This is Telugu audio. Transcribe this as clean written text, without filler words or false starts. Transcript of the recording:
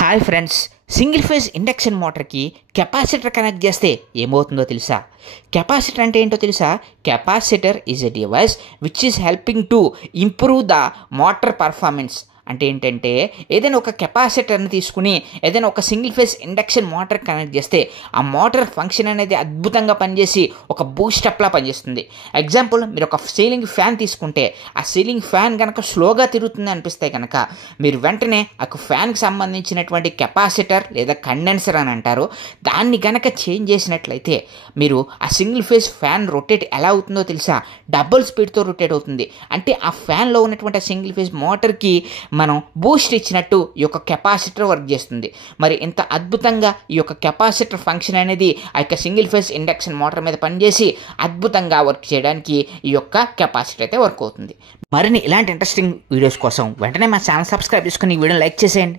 Hi friends, single phase induction మోటార్కి capacitor connect చేస్తే ఏమవుతుందో తెలుసా? కెపాసిటర్ అంటే ఏంటో తెలుసా? Capacitor is a device which is helping to improve the motor performance. అంటే ఏంటంటే ఏదైనా ఒక కెపాసిటర్ని తీసుకుని ఏదైనా ఒక single phase induction motor connect చేస్తే ఆ మోటార్ ఫంక్షన్ అనేది అద్భుతంగా పనిచేసి ఒక బూస్టప్లా పనిచేస్తుంది. ఎగ్జాంపుల్, మీరు ఒక సీలింగ్ ఫ్యాన్ తీసుకుంటే ఆ సీలింగ్ ఫ్యాన్ కనుక స్లోగా తిరుగుతుంది అనిపిస్తే కనుక మీరు వెంటనే ఆ ఫ్యాన్కి సంబంధించినటువంటి కెపాసిటర్ లేదా కండెన్సర్ అని అంటారు, దాన్ని కనుక చేంజ్ చేసినట్లయితే మీరు ఆ సింగిల్ ఫేజ్ ఫ్యాన్ రొటేట్ ఎలా అవుతుందో తెలుసా? డబుల్ స్పీడ్తో రొటేట్ అవుతుంది. అంటే ఆ ఫ్యాన్లో ఉన్నటువంటి ఆ సింగిల్ ఫేజ్ మోటార్కి మనం బూస్ట్ ఇచ్చినట్టు ఈ యొక్క కెపాసిటర్ వర్క్ చేస్తుంది. మరి ఇంత అద్భుతంగా ఈ యొక్క కెపాసిటర్ ఫంక్షన్ అనేది ఆ యొక్క సింగిల్ ఫేజ్ ఇండక్షన్ మోటార్ మీద పనిచేసి అద్భుతంగా వర్క్ చేయడానికి ఈ యొక్క కెపాసిటర్ అయితే వర్క్ అవుతుంది. మరిన్ని ఇలాంటి ఇంట్రెస్టింగ్ వీడియోస్ కోసం వెంటనే మా ఛానల్ సబ్స్క్రైబ్ చేసుకుని ఈ వీడియోని లైక్ చేసేయండి.